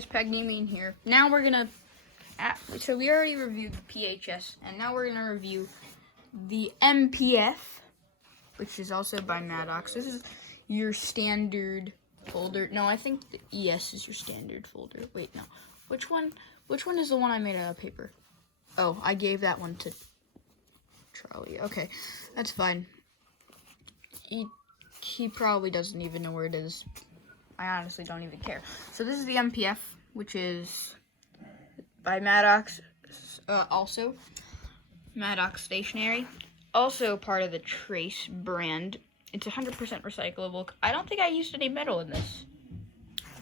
Pagnini here. Now we're gonna, so we already reviewed the PHS, and now we're gonna review the MPF, which is also by Maddox. This is your standard folder. No, I think the ES is your standard folder. Wait, no. Which one is the one I made out of paper? Oh, I gave that one to Charlie. Okay, that's fine. He probably doesn't even know where it is. I honestly don't even care. So this is the MPF, which is by Maddox, also Maddox Stationery, also part of the Trace brand. It's 100% recyclable. I don't think I used any metal in this.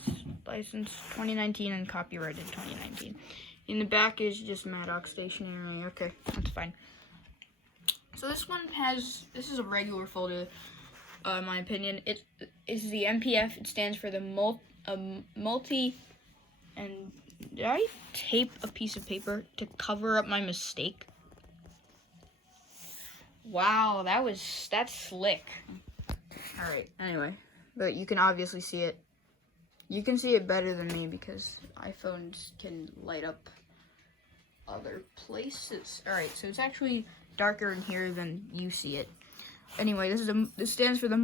It's licensed 2019 and copyrighted 2019. In the back is just Maddox Stationery. Okay, that's fine. So this is a regular folder, in my opinion. It is the MPF. It stands for the multi, and did I tape a piece of paper to cover up my mistake? Wow, that's slick. Alright, anyway, but you can obviously see it. You can see it better than me because iPhones can light up other places. Alright, so it's actually darker in here than you see it. Anyway, this stands for the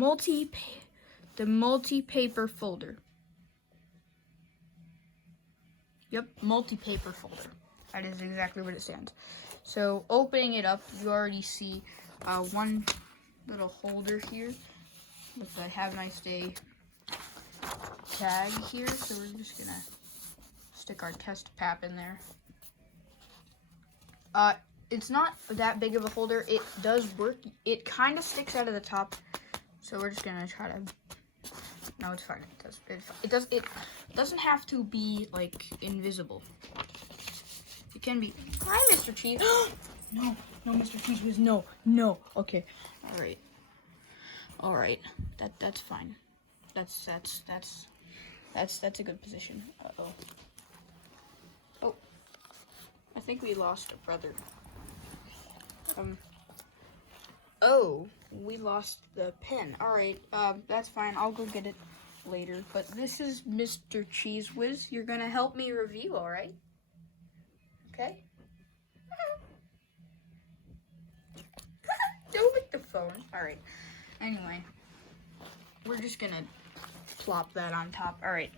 multi-paper folder. Yep, multi-paper folder. That is exactly what it stands. So opening it up, you already see one little holder here with the Have a Nice Day tag here. So we're just gonna stick our test pap in there. It's not that big of a holder. It does work. It kind of sticks out of the top. So we're just gonna try to. No, it's fine. It doesn't have to be like invisible. It can be. Hi, Mr. Cheese. No, Mr. Cheese was no. Okay, all right. That's fine. That's a good position. Oh, I think we lost a brother. Oh, we lost the pen. All right, that's fine. I'll go get it later. But this is Mr. Cheese Whiz. You're gonna help me review, all right? Okay. Don't lick the phone. All right. Anyway, we're just gonna plop that on top. All right.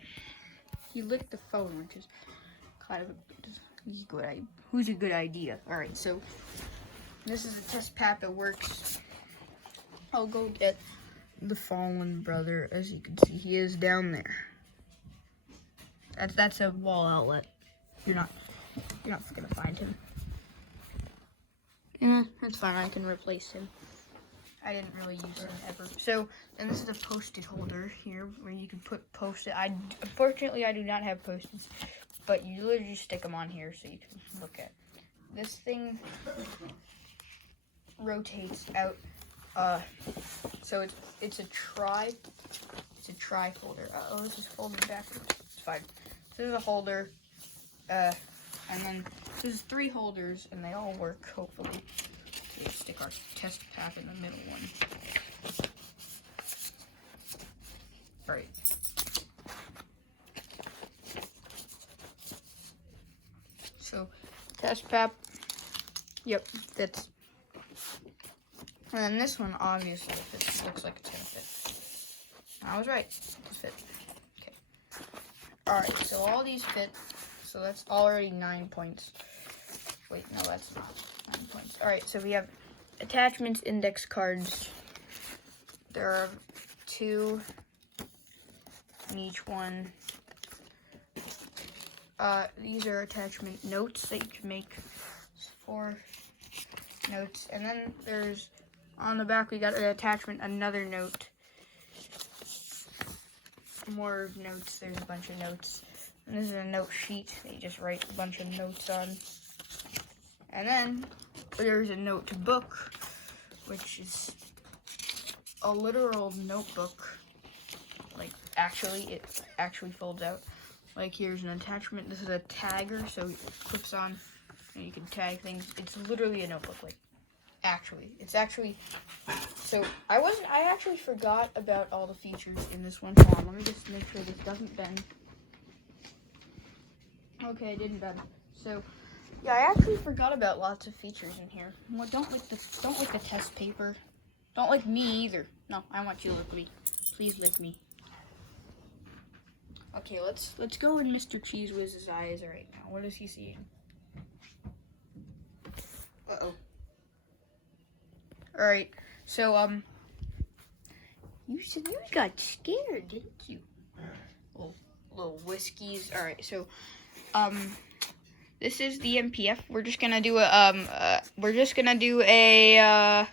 He licked the phone, which is kind of who's a good idea. All right. So this is a test pap that works. I'll go get the fallen brother. As you can see, he is down there. That's a wall outlet. You're not gonna find him. Yeah, that's fine. I can replace him. I didn't really use him ever. So, and this is a post-it holder here where you can put post-it. Unfortunately, I do not have post-its, but you literally just stick them on here so you can look at. This thing rotates out. So it's a tri holder. Oh, this is folded backwards. It's fine. So this is a holder, and then this is 3 holders, and they all work hopefully. So we stick our test pap in the middle one. All right. So test pap. Yep, fits. And then this one obviously fits. Looks like it's gonna fit. I was right. It fit. Okay. Alright, so all these fit. So that's already 9 points. Wait, no, that's not 9 points. Alright, so we have attachments, index cards. There are 2 in each one. These are attachment notes that you can make 4 notes. And then there's on the back, we got an attachment, another note. More notes. There's a bunch of notes. And this is a note sheet that you just write a bunch of notes on. And then there's a note book, which is a literal notebook. Like, it actually folds out. Like, here's an attachment. This is a tagger, so it clips on, and you can tag things. It's literally a notebook, like. So I actually forgot about all the features in this one. Hold on, let me just make sure this doesn't bend. Okay, I didn't better. So, yeah, I actually forgot about lots of features in here. Well, don't lick the test paper. Don't lick me either. No, I want you to lick me. Please lick me. Okay, let's go in Mr. Cheese Whiz's eyes right now. What is he seeing? Uh-oh. Alright, so, you said you got scared, didn't you? Little whiskeys. Alright, so, this is the MPF. We're just gonna do a,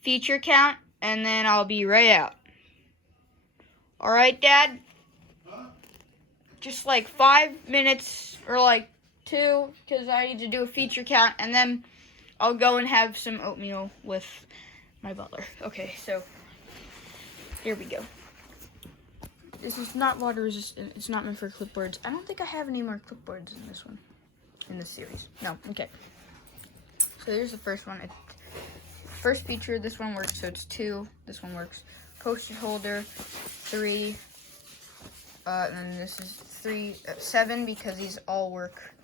feature count, and then I'll be right out. Alright, Dad? Just like 5 minutes, or like 2, because I need to do a feature count, and then I'll go and have some oatmeal with my butler. Okay, so here we go. This is not water resistant. It's not meant for clipboards. I don't think I have any more clipboards in this one, in this series. No, okay. So here's the first one. First feature, this one works, so it's 2. This one works. Post-it holder, 3. And then this is 7 because these all work.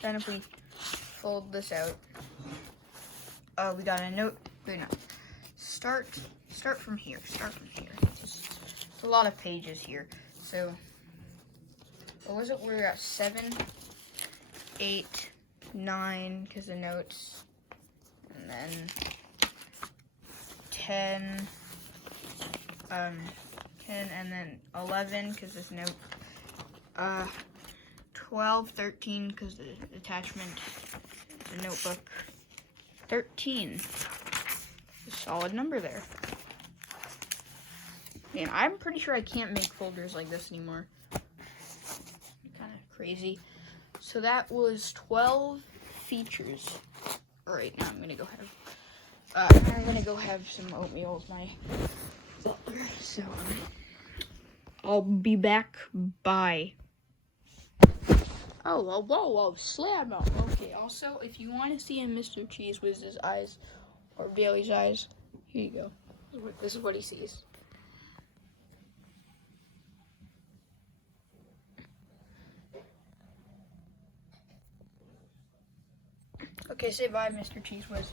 Then if we fold this out, we got a note. Wait, no. Start from here. Start from here. It's a lot of pages here. So, what was it? We're at 7, 8, 9 because the notes, and then 10, and then 11 because this note, 12, 13 because the attachment, the notebook, 13. A solid number there. Man, I'm pretty sure I can't make folders like this anymore. Kind of crazy. So that was 12 features. Alright, now I'm gonna go have some oatmeal with my butler. So I'll be back. Bye. Oh, whoa, slam out. Okay, also, if you want to see in Mr. Cheese Whiz's eyes, or Bailey's eyes, here you go. This is what he sees. Okay, say bye, Mr. Cheese Whiz.